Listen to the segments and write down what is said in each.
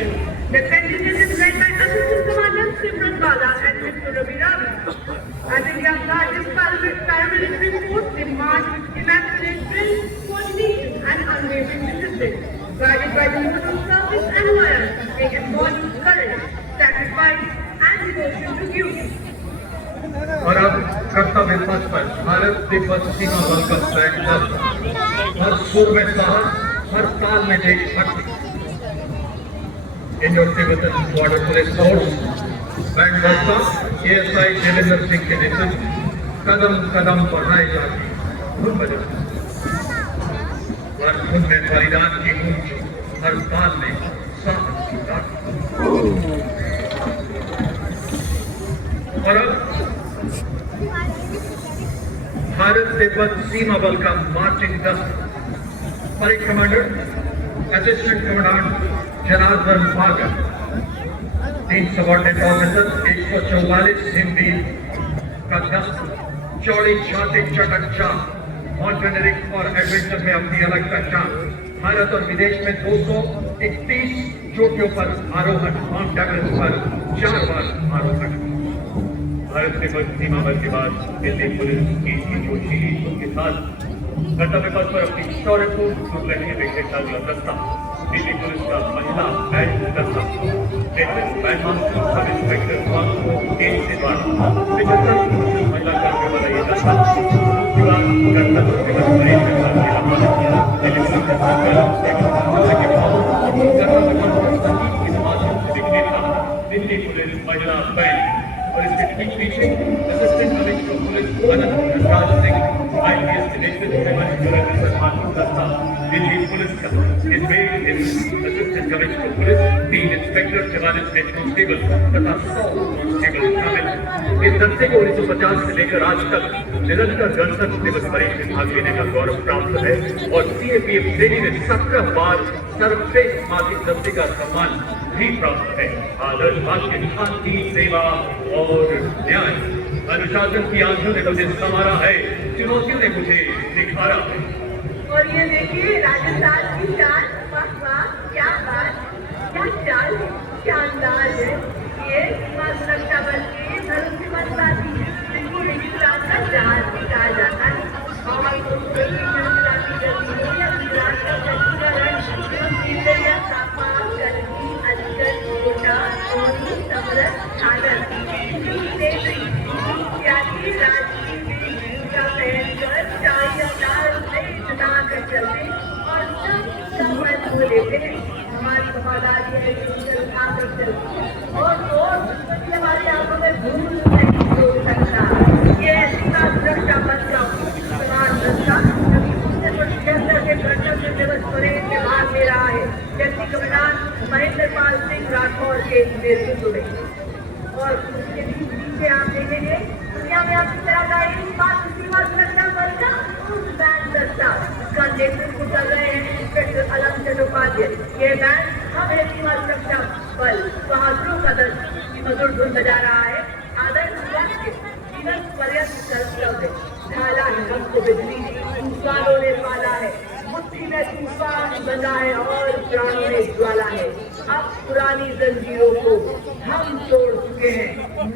Operations. The contingent is led by Assistant Commandant Simran Bala and Mr. Ravi Ravi. As India's largest paramilitary force, they march with immaculate drill, coordination and unwavering discipline, guided by the mode of service and loyalty, they embody courage, sacrifice and devotion to duty. और अब कर्तव्य पथ पर भारत तिब्बत सीमा बल का flag लहराता, हर सुर में साहस, हर ताल में देशभक्ति। Indo-Tibetan border police force band दस्ता एएसआई देवेंद्र सिंह के नेतृत्व कदम कदम बढ़ाएगा धुन बजाता, हर धुन में बलिदान की गूंज, हर ताल में साहस की ताकत। और अब भारत तिब्बत सीमा बल का मार्चिंग दस्त, parade commander assistant commandant Janardan Pagar, 3 subordinate officer, 144 Hindi का दस्त, चौड़ी छाती चटक चाक, माउंटेनियरिंग और एडवेंचर में अपनी अलग पहचान। भारत और विदेश में 231 चोटियों पर आरोहण, माउंट एवरेस्ट पर 4 बार आरोहण। भारत तिब्बत सीमा बल के बाद दिल्ली पुलिस की जोशीली के साथ कर्तव्य पथ पर अपनी शौर्य को सुरक्षित देखने का दस्ता, दिल्ली पुलिस का महिला बैंड दस्ता, band master sub inspector case से द्वारा 75 महिला कर्मियों वाला ये दस्ता कर्तव्य दिवस परेड में भाग लिया। दिल्ली पुलिस के साथ दिल्ली पुलिस महिला बैंड और इसके ठीक पीछे असिस्टेंट कमिश्नर पुलिस अनंत राज सिंह, आईपीएस नेशनल सम्मान दस्ता, दिल्ली पुलिस का इसमें assistant commissioner police, 3 inspector, 44 head constable तथा 100 कांस्टेबल शामिल। इस दस्ते को 1950 से लेकर आज तक निरंतर गणतंत्र दिवस परेड में भाग लेने का गौरव प्राप्त है और सीएपीएफ श्रेणी में 17 बार सर्वश्रेष्ठ मासिक दस्ते का सम्मान भी प्राप्त है। आदर्श वाक्य शांति, सेवा और न्याय, अनुशासन की आंखों ने मुझे संवारा है, चुनौतियों ने मुझे निखारा है। और ये देखिए राजस्थान की चाल, वाह वाह क्या बात, क्या चाल, शानदार है। ये सीमा सुरक्षा बल के भरोसेमंद साथी हैं, जिनको हिंदुस्तान का जहाज भी कहा जाता है। और हमारी वफादारी है और हमारी आंखों में भूल नहीं हो सकता। ये सीमा सुरक्षा बल का गणतंत्र दिवस परेड में भाग ले रहा है, जबकि कमांडेंट महेंद्र पाल सिंह राठौर के नेतृत्व में। और उसके पीछे आप देखेंगे दुनिया में आपकी तरह का एकमात्र सीमा सुरक्षा बल का बैंड दस्ता, इसका नेतृत्व कर रहे हैं इंस्पेक्टर अलम चट्टोपाध्याय। ये बैंड हम सीमा सुरक्षा बल बहादुरों का दस्ता की मधुर धुन बजा रहा है। आदर्श जीवन पर्यंत कर्तव्य ढाला है, हमको बिजली तूफान होने वाला है, मुट्ठी में तूफान बंधा है और प्राणों में ज्वाला है। अब पुरानी जंजीरों को हम तोड़ चुके हैं,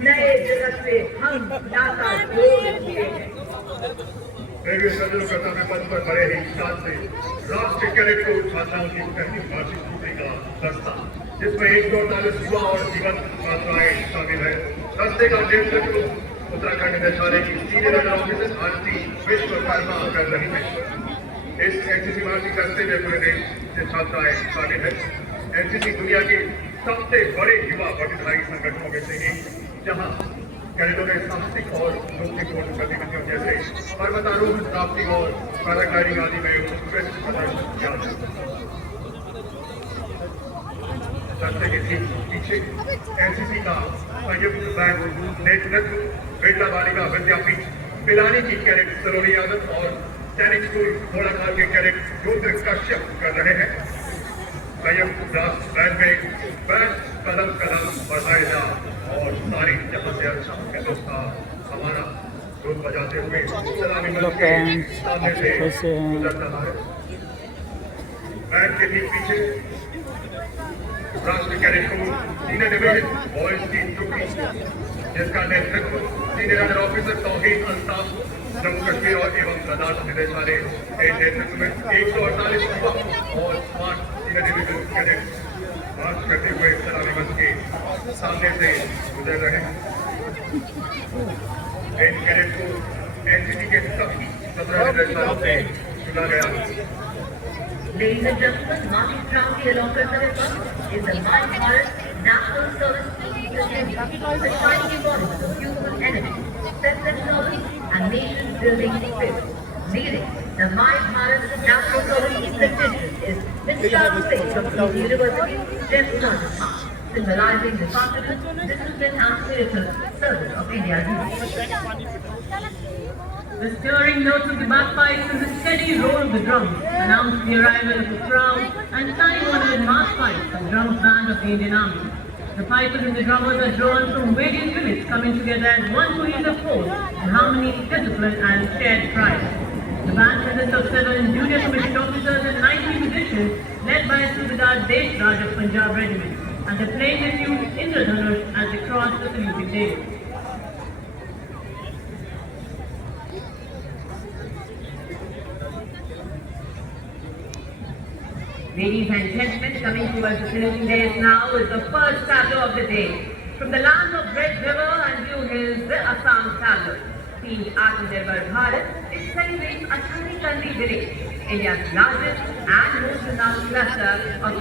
नए जगत से हम नाता जोड़ चुके हैं। रेलवे सदनों कर्तव्य पथ पर बड़े ही उत्साह से राष्ट्रीय कैडेट कोर छात्राओं की पहली वार्षिक छुट्टी का दस्ता, जिसमें 148 युवा और जीवन छात्राएं शामिल है। दस्ते का नेतृत्व उत्तराखंड निदेशालय की सीनियर ऑफिसर आरती विश्वकर्मा कर रही है। इस एनसीसी वार्षिक दस्ते में पूरे देश से छात्राएं शामिल है। एनसीसी दुनिया के सबसे बड़े युवा भागीदारी संगठनों में से एक, जहां कैडेटों ने साहसिक और रोमांचक गतिविधियों जैसे पर्वतारोहण, राफ्टिंग और पैराग्लाइडिंग आदि में उत्कृष्ट प्रदर्शन किया। दस्ते के पीछे एनसीसी का संयुक्त बैंक नेतृत्व बिरला बालिका विद्यापीठ पिलानी की कैडेट सलोनी यादव और सैनिक स्कूल घोड़ाखाल के कैडेट रुद्र कश्यप कर रहे हैं। संयुक्त राष्ट्र बैंक में कदम कदम बढ़ाए जा और सारी जहां से अच्छा का हमारा रूप बजाते हुए सलामी सामने से गुजरता है। बैंक के ठीक पीछे राष्ट्रीय cadet corps senior division boys की टुकड़ी जिसका नेतृत्व सीनियर अंडर ऑफिसर तौहीद अल्ताफ जम्मू कश्मीर और एवं लद्दाख निदेशालय के नेतृत्व में 148 युवा और 5 सीनियर डिवीजन कैडेट मार्च करते हुए सलामी मंच के सामने से गुजर रहे हैं। इन कैडेट को एनसीसी के सभी 17 निदेशालयों से चुना गया। Ladies and gentlemen, marching proudly along Kartavya Path is the My Bharat National Service Platoon, the shining embodiment of youthful energy, selfless service and nation-building spirit. Leading the My Bharat National Service Platoon is Mr. Singh from the University, Jaipur, symbolizing the confidence, discipline and spiritual service of India's youth. The stirring notes of the bagpipes and the steady roll of the drums announced the arrival of the proud and time-honored march pipes and drums band of the Indian Army. The pipers and the drummers are drawn from various units coming together as one cohesive force in harmony, discipline and shared pride. The band consists of 7 junior commissioned officers and 90 musicians led by Subedar Desh Raj of Punjab Regiment, and they play the tune Indradhanush as they cross the saluting day. Ladies and gentlemen, coming towards the finishing days now is the first tableau of the day. From the land of Red River and Blue Hills, the Assam tableau. Themed Atmanirbhar Bharat, it celebrates Ashwini Kandi village, India's largest and most renowned cluster of